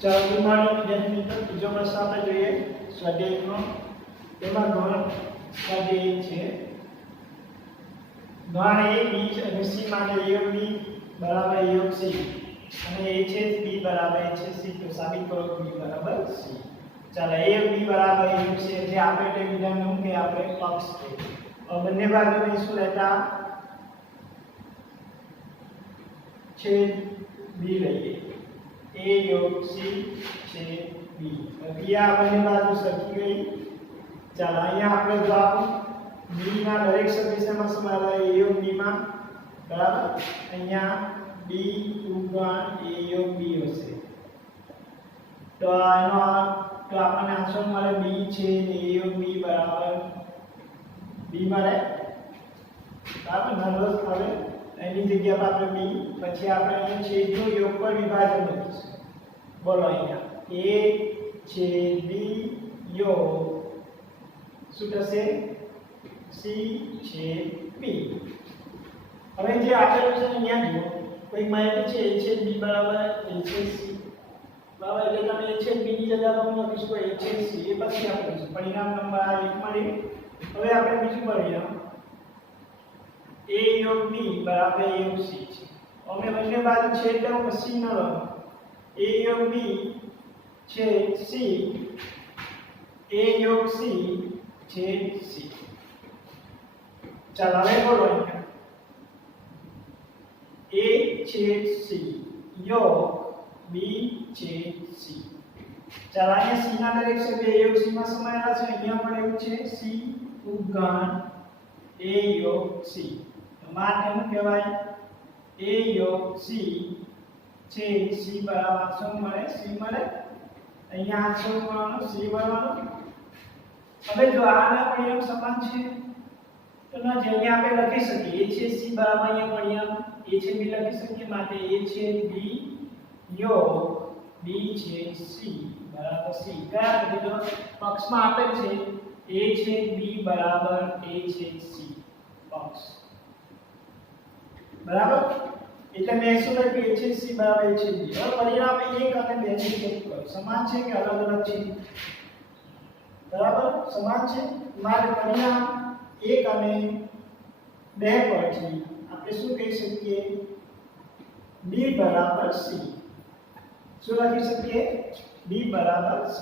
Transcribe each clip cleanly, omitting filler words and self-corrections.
ચાલો good morning વિદ્યાર્થી મિત્રો, બીજો પ્રશ્ન આપણે જોઈએ સ્વાધ્યાયનો. તેમાં ગણ સ્વાધ્યાય છે. ગણ a b અને c માટે a b બરાબર a c અને a છે b બરાબર a છે c, તો સાબિત કરો b બરાબર c. ચાલો a b બરાબર a c જે આપણે તે વિધાનનું કે આપણે પક્ષ છે. બંને બાજુને શું લેતા છેદ b લઈએ. a योग c छेद b. ક્રિયા બંને બાજુ સરખી ગઈ. ચાલો અહીંયા આપણે જવાબ b ના દરેક સદિશમાં સમાયેલા a योग b માં બરાબર. અહીંયા b ઉગણ a योग b હશે, તો આનો તો આપણને આન્સર મળે b છેદ a योग b બરાબર b મળે બરાબર. નર્વસ હવે એની જગ્યા પર આપણે b, પછી આપણે અહીંયા છેદનો યોગ પર વિભાજન લખીશું. બોલો અહીંયા a છેદ b યોગ શું થશે c છેદ b. હવે જે આપેલું છે અહીંયા જુઓ, કોઈ માહિતી છે a છેદ b બરાબર a છેદ c બરાબર, એટલે તમે a છેદ b ની જગ્યા પર લખીશું a છેદ c. એ પછી આપણે પરિણામ નંબર આ 1 મળી. હવે આપણે બીજું પરિણામ a योग b बराबर a योग c છે. અમે બંને બાજુ છેદ લઉં પછી ન લઉં. a योग b છેદ c, a योग c છેદ c. ચાલો હવે બોલો અહીંયા a છેદ c योग b છેદ c. ચાલો અહીંયા c ના દરેક સભ્ય a योग c માં સમાયેલા છે. અહીંયા પણ એવું છે c ઉગણ a योग c. मान એનું કહેવાય a योग c છેદ c બરાબર શું મળે c મળે. અહીંયા શું મળવાનું c મળવાનું. હવે જો આના પરિણામ સમાન છે તો ના જે અહીંયા આપણે લખી શકીએ a છેદ c બરાબર અહીંયા પરિણામ a છેદ b લખી શકીએ. માટે a છેદ b योग b છેદ c બરાબર c. કયા તો પક્ષમાં આપેલ છે a છેદ b બરાબર a છેદ c પક્ષ બરાબર. એટલે મેં શું લખ્યું a છેદ c બરાબર a છેદ b. હવે પરિણામ 1 અને 2 ની ચેક કરો, સમાન છે કે અલગ અલગ છે? બરાબર સમાન છે. મારે પરિણામ 1 અને 2 પરથી આપણે શું કહી શકીએ b બરાબર c. શું લખી શકીએ b બરાબર c.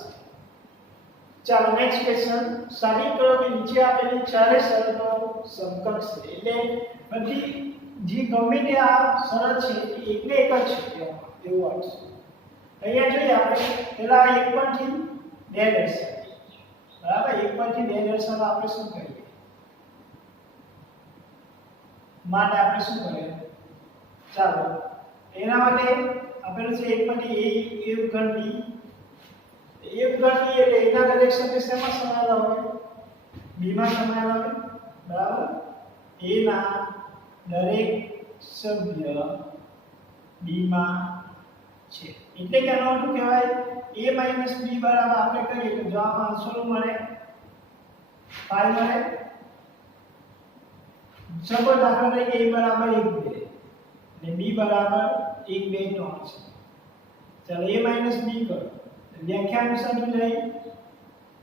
ચાલો નેક્સ્ટ ક્વેશ્ચન. સાબિત કરો કે નીચે આપેલી ચારે શરતો સમકક્ષ છે. એટલે બધી જે ગમે તે આ શરત છે એ એકને એક જ છે એવું અર્થ છે. અહીંયા જોઈએ આપણે પહેલા 1 પરથી 2 દર્શાવીએ બરાબર. 1 પરથી 2 દર્શાવવા આપણે શું કરીએ માટે આપણે શું કરીએ ચાલો એના માટે આપેલું છે 1 પરથી a ઉગણ b. a ઉગણ b એટલે એના દરેક સભ્ય શેમાં સમાયેલા હોય b માં સમાયેલા હોય બરાબર. a ના દરેક સભ્ય b માં છે. એટલે કે આનો શું કહેવાય a - b બરાબર આપણે કરીએ તો જવાબ આન્સર મળે 5 મળે. સપોઝ દાખલા તરીકે a બરાબર 1 2 અને b બરાબર 1 2 3 છે. ચાલો a - b કરો. વ્યાખ્યા અનુસાર શું જાય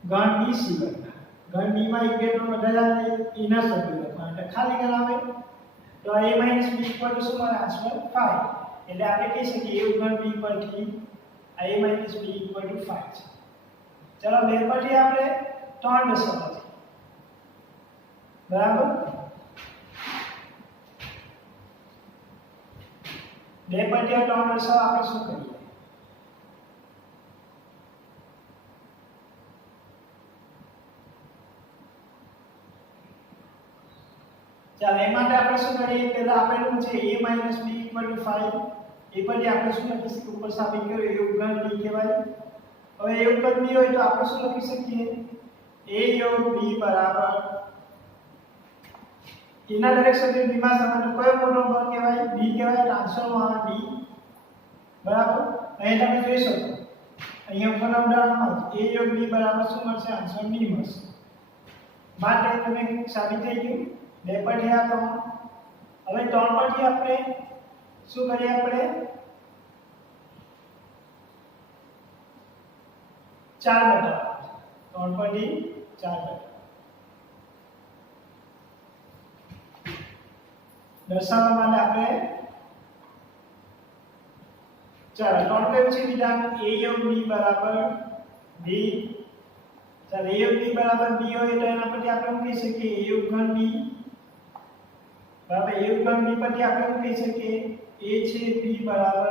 ગણ b c બનના. ગણ b માં 1 2 3 બધા એના સભ્યો લખવાના એટલે ખાલી કરાવે. તો a - b = શું મળે આન્સર 5. એટલે આપણે કહી શકીએ a ઉગણ b પરથી a - b = 5 છે. ચલો 2 પરથી આપણે 3 દર્શાવવા છે બરાબર. 2 પરથી 3 દર્શાવવા આપણે શું કરીએ ચાલો એ માટે આપણે શું કરીએ પહેલા આપેલું છે a - b = 5. એ પરથી આપણે શું લખી શકીએ ઉપર સાબિત કર્યું a ઉગણ b કહેવાય. હવે a ઉગણ b હોય તો આપણે શું લખી શકીએ a योग b બરાબર એના દરેક સભ્ય b માં સમાન. કયો મોટો નંબર કહેવાય b કહેવાય. આન્સરમાં આવે b બરાબર. અહીં તમે જોઈ શકો અહીંયા ઉપરના ઉદાહરણમાં a योग b બરાબર શું મળશે આન્સર b મળશે. માટે તમે સાબિત થઈ ગયું 2 પરથી આ 3. હવે 3 પરથી આપણે શું કરીએ આપણે 4 બટા 3.4 બટા દર્શાવવા માટે આપણે ચાલો 3 કયું છે વિધાન a યોગ b બરાબર b ચાલો a યોગ b બરાબર b હોય તો એના પરથી આપણે શું કહી શકીએ a યોગ ઘન b બરાબર a યોગ ઘન b પરથી આપણે શું કહી શકીએ a છે b બરાબર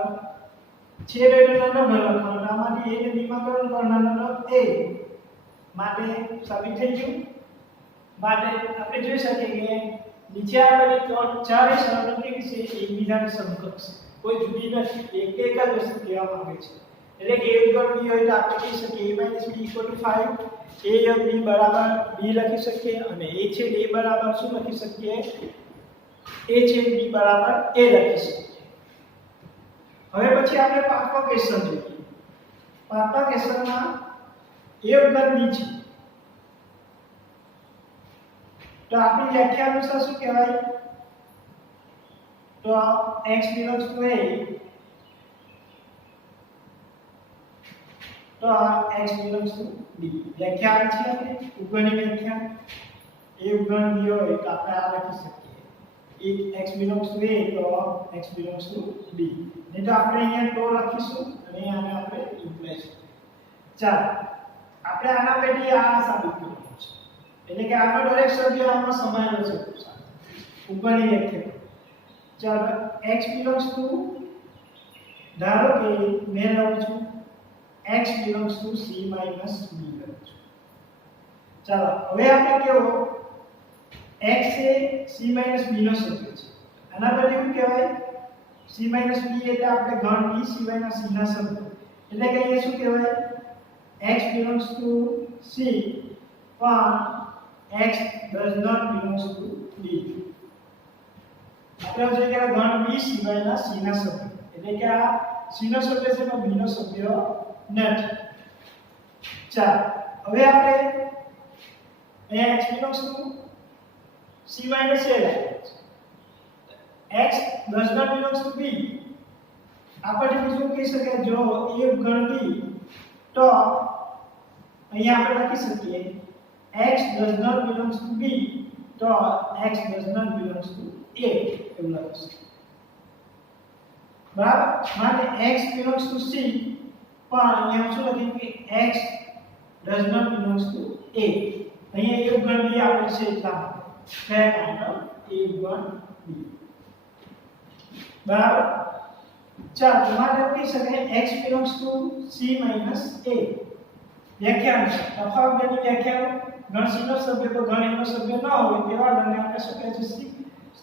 છે એટલે નાનો લખવાનો આમાંથી a ને b માં કયો નાનો a માટે સાબિત થઈ ગયું માટે આપણે જોઈ શકીએ કે નીચે આપેલી ચારે સરળ કેવી છે એકબીજાની સમકક્ષ કોઈ જુદી નથી એક જ વસ્તુ કહેવા માંગે છે એટલે કે a ઉપર b હોય તો આપણે કહી શકીએ a - b = 5 a યોગ b બરાબર b લખી શકીએ અને a છે a બરાબર શું લખી શકીએ a છે b બરાબર a લખી શકીએ હવે પછી આપણે પાંચમો ક્વેશ્ચન જોઈએ પાંચમા ક્વેશ્ચનમાં a ઉપર b છે तो आपकी व्याख्या अनुसार શું કહેવાય તો x belongs to a તો x belongs to b વ્યાખ્યા આવી છે આપણે ઉપરની વ્યાખ્યા a ઉપગણ b હોય તો આપણે આ લખી શકીએ એક x belongs to a તો x belongs to b નહીં તો આપણે અહીંયા તો લખીશું અને આને આપણે ઇમ્પ્લાય ચાલો આપણે આના પેટી આ સાબિત કરવું છે એટલે કે આનો દરેક સભ્ય આમાં સમાયેલો છે ઉપરની વ્યાખ્યા ચાલો x belongs to ધારો કે મેં લઉં છું x belongs to c - b લઉં છું ચાલો હવે આપણે કેવો x એ c - b નો સભ્ય છે આના પરથી શું કહેવાય c - b એટલે આપણે ઘન b સિવાયના c ના સભ્ય એટલે કે અહીંયા શું કહેવાય x belongs to c પણ x does not belongs to b આપણે જોઈએ કે ઘન b સિવાયના c ના સભ્ય એટલે કે આ c નો સભ્ય છે પણ b નો સભ્ય નથી ચાલો હવે આપણે અહીંયા x belongs to c - a x does not belongs to b આપણે બીજું કહી શકાય જો a ઘન b તો અહીંયા આપણે લખી શકીએ x does not belongs to b તો x does not belongs to a એવું લખીશું બરાબર માટે x belongs to c પણ અહીંયા શું લખ્યું કે x does not belongs to a અહીંયા a ઘન b આપેલ છે એટલા માટે કયા કારણે a ઘન b બરાબર ચાલો તમારે એવું કહી શકાય x belongs to c - a વ્યાખ્યા તફાવતની વ્યાખ્યા ગણ c નો સભ્ય તો ગણ a નો સભ્ય ન હોય તેવા ગણને આપણે શું કહે છે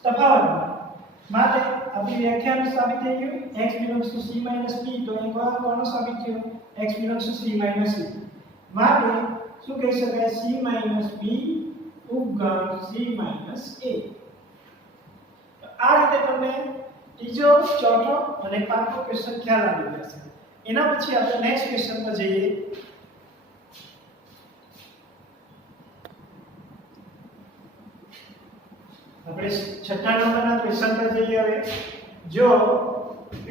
તફાવત માટે આપણી વ્યાખ્યાનું સાબિત થઈ ગયું x belongs to c - b તો અહીં કોનો સાબિત થયો x belongs to c - a માટે શું કહી શકાય c - b ઉપગણ c - a આ રીતે તમને ત્રીજો ચોથો અને પાંચમો ક્વેશ્ચન ખ્યાલ આવી જશે એના પછી આપણે નેક્સ્ટ ક્વેશ્ચન પર જઈએ આપણે છઠ્ઠા નંબરના ક્વેશ્ચન પર જઈએ હવે જો p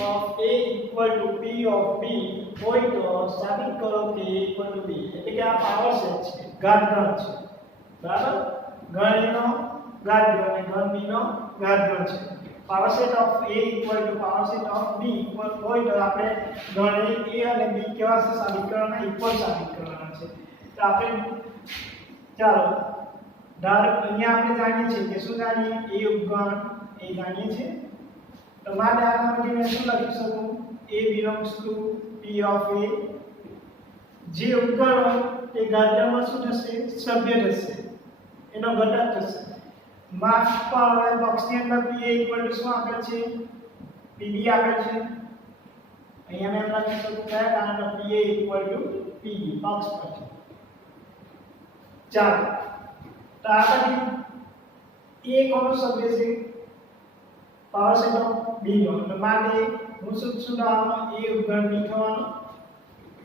of a equal to p of b હોય તો સાબિત કરો કે a equal to b એટલે કે આ પાવર સેટ છે ઘાત ગણ છે બરાબર ગણ a નો ઘાત ગણ અને ગણ b નો ઘાત ગણ છે power set of a equal to power set of b equal હોય તો આપણે ગણ a અને b કેવા છે સાબિત કરવાના ઇક્વલ સાબિત કરવાના છે તો આપણે ચાલો ધારો અહીંયા આપણે જાણીએ છીએ કે શું જાણીએ a ઉપગણ a જાણીએ છીએ તો માટે આના પરથી મેં શું લખી શકું a belongs to p of a જે ઉપગણ હોય તે ઘાતમાં શું થશે સભ્ય થશે એનો ઘટક થશે માસ પર હવે બોક્સની અંદર p a equal to શું આપેલ છે pb આપેલ છે અહીંયા મેં લખી શકું કયા કારણ p a equal to pb box પર છે ચાલો તો આ પછી a કોનો સભ્ય છે પાવર સેટ ઓફ b નો એટલે માટે હું શું થવાનો a ઉપગણ b થવાનો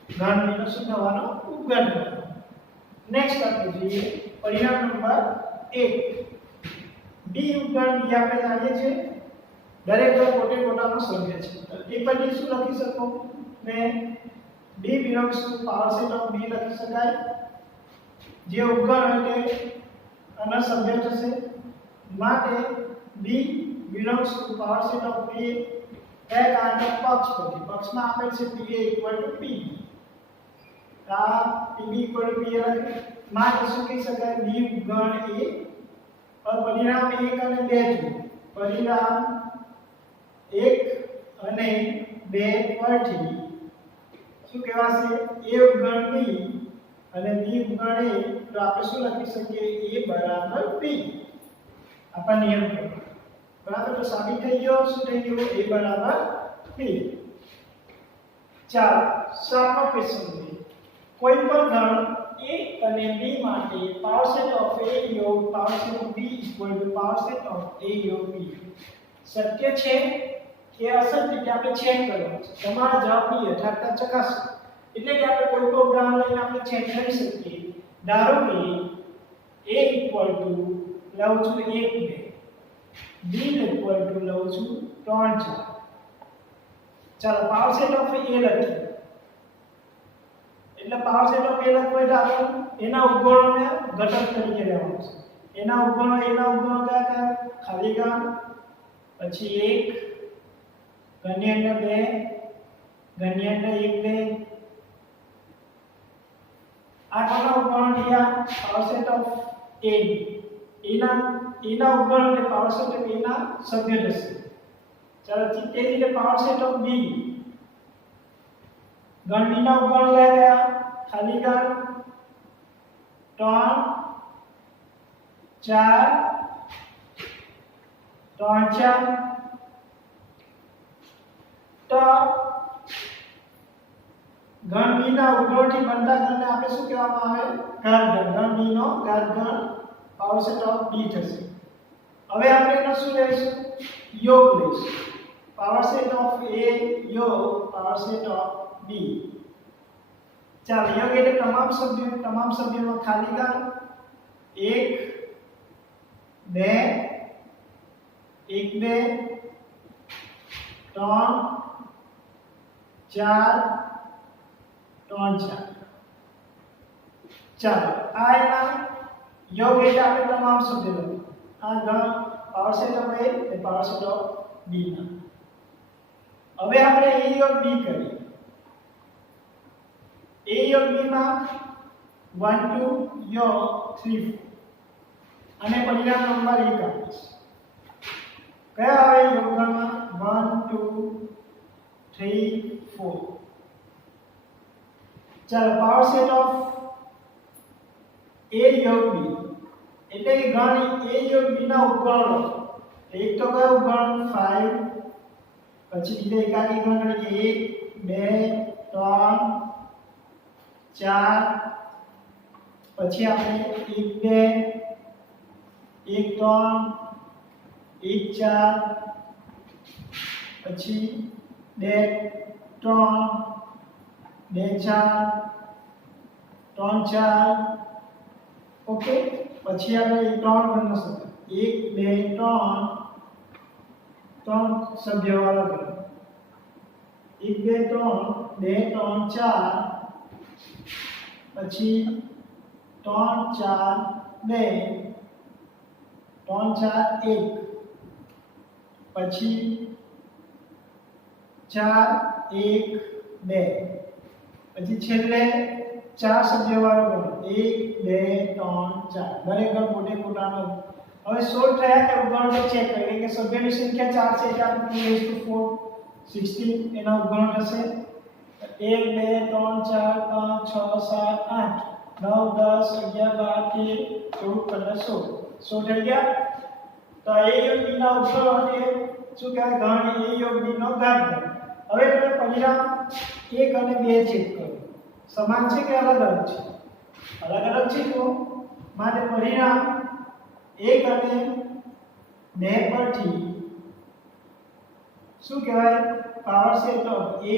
ઘન b નો શું થવાનો ઉપગણ થવાનો નેક્સ્ટ આપણે જોઈએ પરિણામ નંબર 1 b ઉપગણ b આપણે જાણીએ છીએ દરેક પોતે પોતાનો સભ્ય છે તો એ પછી શું લખી શકું મેં b belongs to power set of b લખી શકાય જે ઉપગણ એટલે આના સભ્ય થશે માટે b belongs to power set of a એક આંતર પક્ષ પરથી પક્ષમાં આપેલ છે pa = p આ pb = p લખી માટે શું કહી શકાય b ઉપગણ a પરિણામ 1 અને 2 જુઓ પરિણામ 1 અને 2 પરથી શું કહેવાશે a ઉપગણ b અને b ઉપગણ a તો આપણે શું લખી શકીએ a બરાબર b આપણા નિયમ પ્રમાણે બરાબર તો સાબિત થઈ ગયો શું થઈ ગયું a બરાબર b ચાલો સાતમો ક્વેશ્ચન જોઈએ કોઈ પણ ધન a અને b માટે પાવર સેટ ઓફ a યોગ power set of b = power set of a યોગ b સત્ય છે કે અસત્ય કે આપણે ચેક કરવાનું છે તમારા જવાબની યથાર્થતા ચકાસો એટલે કે આપણે કોઈ પણ ઉદાહરણ લઈને આપણે ચેક કરી શકીએ ધારો કે a = લઉં છું 1 2 b લઉં છું 3 4 ચાલો પાવર સેટ ઓફ a લખીએ એટલે પાવર સેટ ઓફ a લખવો એટલે આપણે એના ઉપગણોને ઘટક તરીકે લેવાનું છે એના ઉપગણો કયા કયા ખાલી ગામ પછી 1 ઘન્ય 2 ઘન્ય 1 2 આ કોના ઉપગણો થયા પાવર સેટ ઓફ a એના ઉપગણ એટલે પાવર સેટ ઓફ a ના સભ્ય થશે ચાલો તે રીતે પાવર સેટ ઓફ b ગણ b ના ઉપગણો કયા કયા ખાલી ગણ 3 4 તો ગણ b ના ઉપગણથી બનતા ગણને આપણે શું કહેવામાં આવે ઘાતગણ ગણ b નો ઘાતગણ પાવર સેટ ઓફ b થશે હવે આપણે એનો શું લઈશું યોગ લઈશું પાવર સેટ ઓફ a યોગ પાવર સેટ ઓફ b ચાલો યોગ એટલે તમામ સભ્યોમાં ખાલી ગણ 1 2 1 2 3 4 3 4 ચાલો આ એના યોગ એટલે આપણે તમામ સભ્યો આ ગણ power set of a A power set of b ના હવે આપણે a યોગ b કરીએ a યોગ b માં 1 2 યોગ 3 4 અને પરિણામ નંબર 1 આપીશ કયા આવે યોગગણમાં 1 2 3 4 ચાલો પાવર સેટ ઓફ a યોગ b એટલે કે ગણ a યોગ b ના ઉપગણો એક તો કયો ઉપગણ 5 પછી બીજા એકાકી ગણ ગણીએ 1 2 3 4 પછી આપણે 1 2 1 3 1 4 પછી 2 3 2 4 3 4 ઓકે પછી આપણે 3 ગણનો સભ્ય 1 2 3 સભ્યવાળો ગણ 1 2 3 2 3 4 પછી 3 4 2 3 4 1 પછી 4 1 2 પછી છેલ્લે 4 સભ્યવાળો ગણ 1 2 3 4 દરેક ગણ પોતે પોતાનો હવે 16 થયા કે ઉપગણો ચેક કરીએ કે સભ્યની સંખ્યા 4 છે એટલે આપણે 2 16 એના ઉપગણો થશે 1 2 3 4 5 6 7 8 9 10 11 12 13 14 15 16 થઈ ગયા તો a યોગ b ના ઉપગણો એટલે શું કહેવાય ગણ a યોગ b નો ઘાતગણ હવે તમે પરિણામ 1 અને 2 ચેક કરો સમાન છે કે અલગ અલગ છે અલગ છે તો માટે પરિણામ 1 અને 2 પરથી શું કહેવાય પાવર સેટ ઓફ a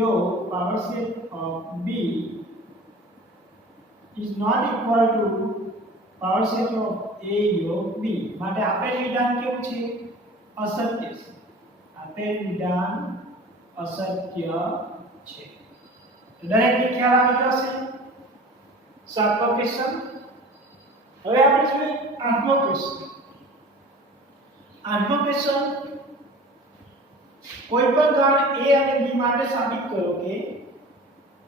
યોગ power set of b is not equal to power set of a યોગ b માટે આપેલ વિધાન કેવું છે અસત્ય છે આપેલ વિધાન અસત્ય છે દરેકને ખ્યાલ આવી ગયો છે સાતમો ક્વેશ્ચન. હવે આપણે જોઈએ આઠમો ક્વેશ્ચન. આઠમો ક્વેશ્ચન કોઈ પણ ગણ a અને b માટે સાબિત કરો કે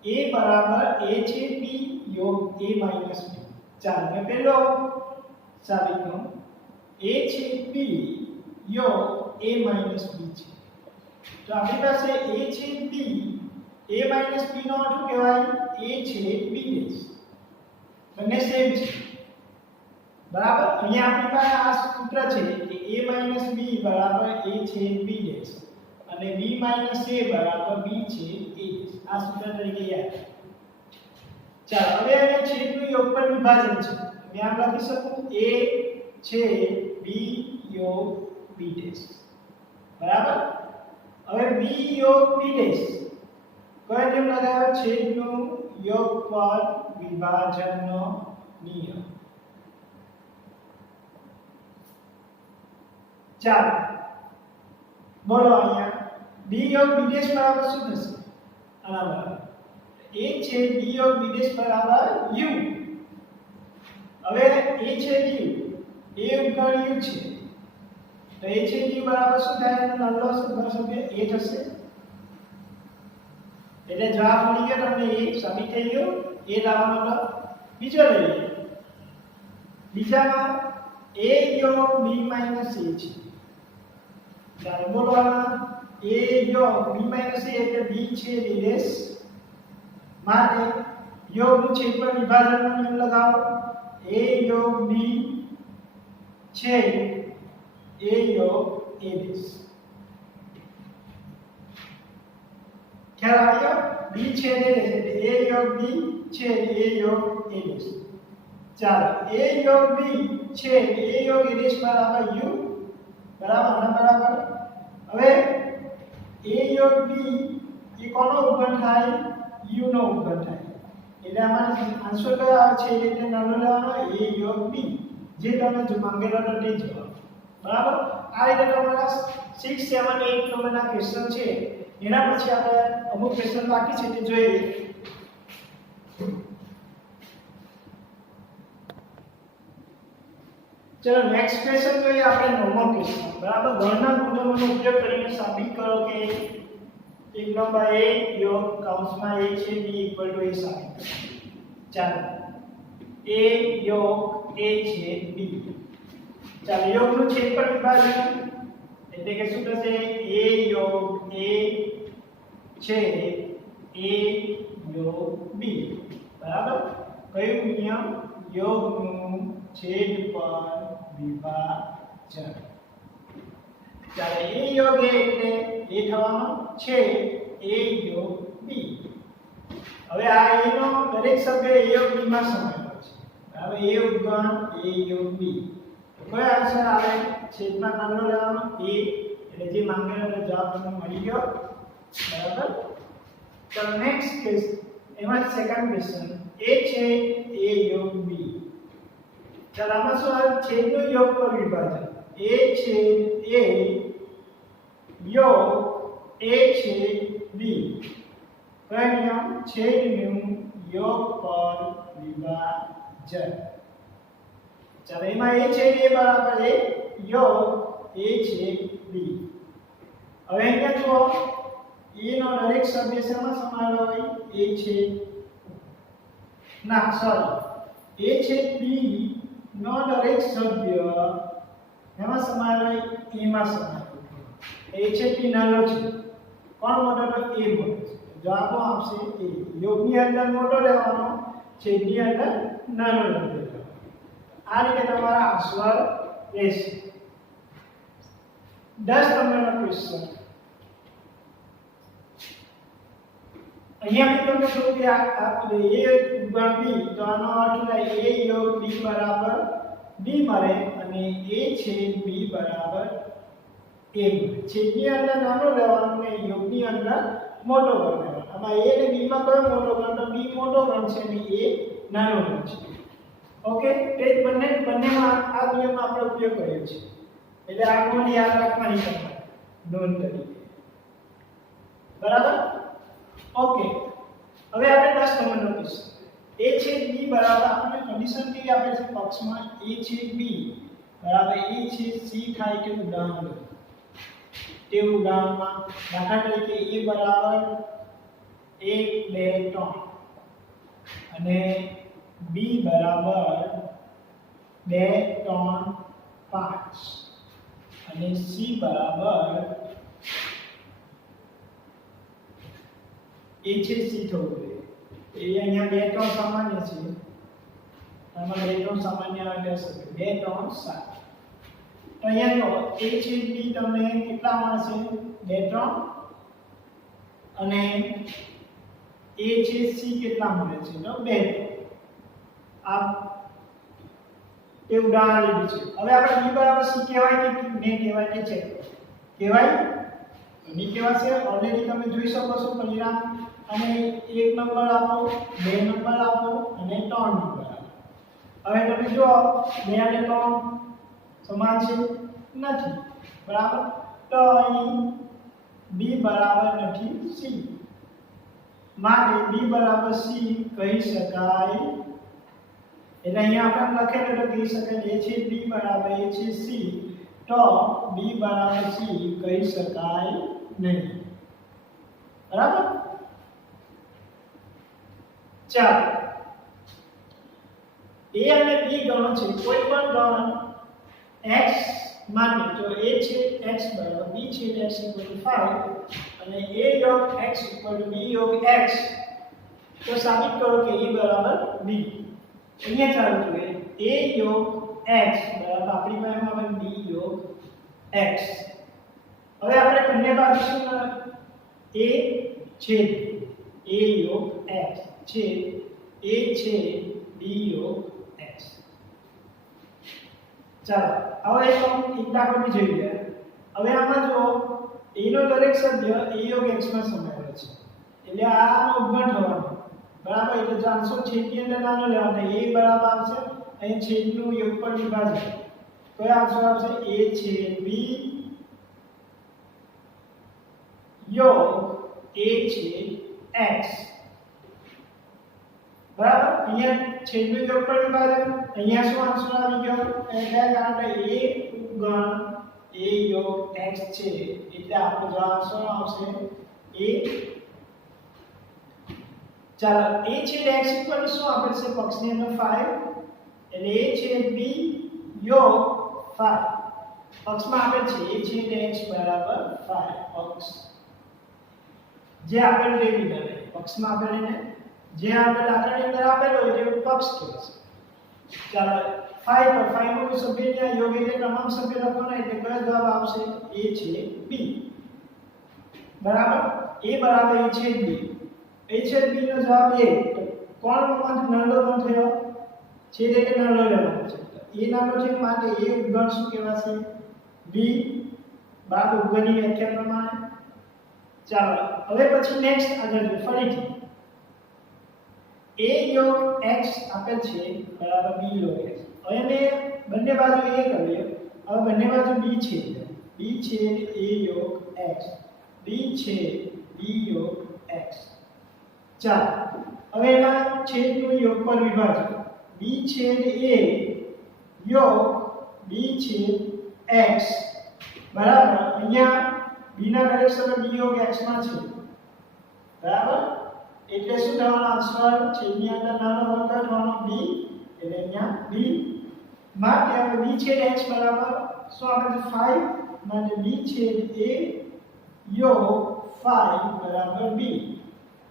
a બરાબર a છે b યોગ a માઈનસ b. ચાલો મેં પહેલો સાબિત કરું a છે b યોગ a માઈનસ b છે. તો આપણી પાસે a છે b a માઈનસ b નો અર્થ શું કહેવાય? a છે b ડેશ. બંને સેમ છે બરાબર. અહીંયા આપણી પાસે આ સૂત્ર છે કે a માઈનસ b બરાબર a છે b ડેશ અને b માઈનસ a બરાબર b છે a ડેશ. આ સૂત્ર તરીકે યાદ. ચાલો હવે અહીંયા છેદનું યોગ પર વિભાજન છે. મેં આમ લખી શકું a છે b યોગ b ડેશ બરાબર. હવે b યોગ b ડેશ કયો નિયમ લગાવ્યો? છેદનું યોગ પર વિભાજનનો નિયમ. ચાલો બોલો અહીંયા b યોગ b ડેશ બરાબર શું થશે? આના બરાબર a છે b યોગ b ડેશ બરાબર u. હવે a છે u a ઉપગણ u છે તો a છે u બરાબર શું થાય? નાનો સભ્ય a થશે. એટલે જવાબ મળી ગયો તમને. a સાબિત થઈ ગયો. a લાવવાનો તો બીજો લઈએ. બીજામાં a યોગ b માઈનસ a છે. ચાલો બોલો આમાં a યોગ b માઈનસ a એટલે b છે b ડેશ માટે યોગનું છેદ પર વિભાજનનો નિયમ લગાવો. a યોગ b છે a યોગ a ડેશ. ખ્યાલ આવ્યો? b છે a ડેશ એટલે a યોગ b છે a યોગ a ડેશ. ચાલો a યોગ b છે a યોગ a ડેશ બરાબર u બરાબર અને બરાબર. હવે a યોગ b એ કોનો ઉપગણ થાય? u નો ઉપગણ થાય. એટલે આમાં આન્સર કયો આવે છે? એટલે નાનો લેવાનો a યોગ b જે તમે જો માંગેલો તો તે જવાબ બરાબર. આ રીતે તમારા 6 7 8 નંબરના ક્વેશ્ચન છે. એના પછી આપણે અમુક ક્વેશ્ચન બાકી છે તે જોઈએ. ચલો નેક્સ્ટ ક્વેશ્ચન જોઈએ આપણે. નવમો ક્વેશ્ચન બરાબર. ગણના ગુણધર્મોનો ઉપયોગ કરીને સાબિત કરો કે 1 નંબર a યોગ કૌંસમાં a છે b ઇક્વલ ટુ a સાબિત કરો. ચાલો a યોગ a છે b. ચાલો યોગનું છેદ પર વિભાજન એટલે કે શું થશે? a યોગ a છે a યોગ b બરાબર. કયું નિયમ? યોગનું છેદ પર વિભાજન. ચાલો a યોગ a એટલે a થવાનો છે a યોગ b. હવે આ a નો દરેક સભ્ય a યોગ b માં સમાયેલો છે. હવે a ઉપગણ a યોગ b. કયો આન્સર આવે? છેદમાં નાનો લેવાનો a એટલે જે માંગેલો જવાબ તમને મળી ગયો બરાબર. ચલો નેક્સ્ટ કેસ. એમાં સેકન્ડ ક્વેશ્ચન a છે a યોગ b. ચાલો આમાં શું આવે? છેદનો યોગ પર વિભાજન. a છે a યોગ a છે b. કયો નિયમ? છેદનું યોગ પર વિભાજન. ચાલો એમાં a છે a બરાબર a યોગ a છે b. હવે અહીંયા જુઓ a નો દરેક સભ્ય શેમાં સમાયેલો હોય? a છે ના સોરી a છે b નો દરેક સભ્ય એમાં સમાયેલો હોય? a માં સમાયેલો. a છે b નાનો છે. કોણ મોટો? તો a મોટો છે. જવાબ આપશે a. યોગની અંદર મોટો લેવાનો, છેદની અંદર નાનો લેવાનો. આ રીતે તમારા આન્સર રહેશે. 10 નંબરનો ક્વેશ્ચન. અહીંયા બી તમને કહ્યું કે આ a ઉપગણ b તો આનો અર્થ થાય a યોગ b બરાબર b મળે અને a છે b બરાબર a મળે. છેદની અંદર નાનો લેવાનો ને યોગની અંદર મોટો ગણ લેવાનો. આમાં a અને b માં કયો મોટો ગણ? તો b મોટો ગણ છે અને a નાનો ગણ છે. ઓકે, તે બંનેમાં આ નિયમનો આપણે ઉપયોગ કર્યો છે. એટલે આ નોંધ યાદ રાખવાની છે નોંધ તરીકે. બરાબર? ઓકે. હવે આપણે 10 નંબરનો ક્વેશ્ચન a છેદ b બરાબર આપણને કન્ડિશન કેવી આપે છે પક્ષમાં a છેદ b બરાબર a છેદ c થાય કે ઉદાહરણ તે ઉદાહરણમાં દાખલા તરીકે a બરાબર 1 2 3 અને b બરાબર 2 3 5 અને c બરાબર a છેદ c થવું જોઈએ એ અહીંયા 2 3 સામાન્ય છે આમાં 2 3 સામાન્ય આવે છે 2 3 7 તો અહીંયા જો a છેદ b તમને કેટલા મળશે 2 3 અને a છેદ c કેટલા મળે છે તો 2 આ એ ઉદાહરણ લીધું છે હવે આપણે b બરાબર c કહેવાય કે ને કહેવાય તે ચેક કહેવાય ની કહેવાશે ઓલરેડી તમે જોઈ શકો છો પરિણામ અને 1 નંબર આપો 2 નંબર આપો અને 3 નંબર આપો હવે તમે જો 2 અને 3 સમાન છે નથી બરાબર તો અહીં b બરાબર નથી c માટે b બરાબર c કહી શકાય એટલે અહીંયા આપણે લખેલું તો કહી શકાય a છેદ b બરાબર a છેદ c તો b બરાબર c કહી શકાય નહીં બરાબર ચાલો a અને b ગણો છે કોઈ પણ ગણ x માને તો a છેદ x બરાબર b છેદ x 5 અને a યોગ x b યોગ x તો સાબિત કરો કે a બરાબર b અહીંયા ચાલો જોઈએ a યોગ x બરાબર આપણી પાસે હવે b યોગ x હવે આપણે બંને બાજુ શું a છેદ a યોગ x છેદ a છેદ b યોગ x ચાલો હવે એક દાખલો બી જોઈએ હવે આમાં જો a નો દરેક સભ્ય a યોગ x માં સમાયેલો છે એટલે આનો ઉપગણ થવાનો બરાબર એટલે જો આંશો છેદની અંદર નાનો લેવાનો a બરાબર આવશે અહીં છેદનું યોગફળ વિભાજન તો આન્સર આવશે a છેદ b યોગ a છેદ x બરાબર અહીંયા છેદનું યોગફળ વિભાજન અહીંયા શું આન્સર આવી ગયો એટલે કારણ કે a ઉપગણ a યોગ x છે એટલે આપણો જવાબ શું આવશે a ચાલો a છેદ x ઇક્વલ શું આપેલ છે પક્ષની અંદર 5 એટલે a છેદ b યોગ 5 પક્ષમાં આપેલ છે a છેદ x બરાબર 5 પક્ષ જે આપેલ રેગ્યુલર પક્ષમાં આપેલ ને જે આપેલ દાખલાની અંદર આપેલો હોય તે પક્ષ કહેવાય ચાલો 5 પર 5 નો સભ્યના યોગ એટલે તમામ સભ્ય લખવાના એટલે કયો જવાબ આવશે a છેદ b બરાબર a બરાબર a છેદ b a છેદ b નો જવાબ a તો કોણ નાનો કોણ થયો છેદ એટલે નાનો લેવાનો છે એ નાનો છે માટે a ઉપગણ શું કહેવાશે b બાદ ઉપગણની વ્યાખ્યા પ્રમાણે ચાલો હવે પછી નેક્સ્ટ આગળ ફરીથી a યોગ x આપેલ છે બરાબર b યોગ x હવે મેં બંને બાજુ a કરીએ હવે બંને બાજુ b છે b છેદ a યોગ x b છેદ b યોગ x ચાલો હવે એના છેદનું યોગફળ વિભાજન b છેદ a યોગ b છેદ x બરાબર અહીંયા b ના દરેક સભ્ય b યોગ x માં છે બરાબર એટલે શું થવાનો આન્સર છેદની અંદર નાનો વર્ગ થવાનો b એટલે અહીંયા b માટે હવે b છેદ x બરાબર શું આવે છે 5 માટે b છેદ a યોગ 5 બરાબર b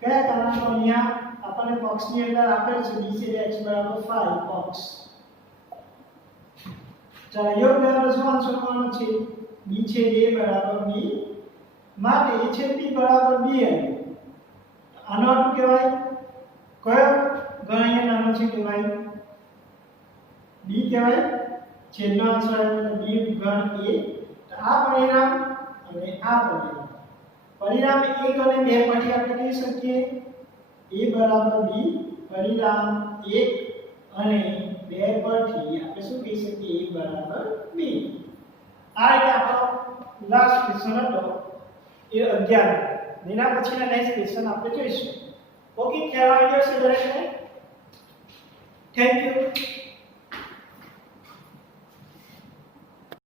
કયા કારણો અહીંયા આપણને પક્ષની અંદર આપેલ છે b છેદ x બરાબર 5 પક્ષ ચાલો યોગ બરાબર શું આન્સર આવવાનો છે b છેદ a બરાબર b માટે a છેદ b બરાબર b આનો અર્થ કહેવાય કયો ગણ અહીંયા નાનો છે કહેવાય b કહેવાય છેદનો આન્સર આવે b ગણ a તો આ પરિણામ અને આ પરિણામ 1 અને 2 પરથી આપણે કહી શકીએ a બરાબર b પરિણામ 1 અને 2 પરથી આપણે શું કહી શકીએ a બરાબર b આ એટલે આપણો લાસ્ટ ક્વેશ્ચન હતો એ 11 એના પછીના નેક્સ્ટ ક્વેશ્ચન આપણે જોઈશું ઓકે, ખ્યાલ આવી ગયો છે દરેકને? Thank you.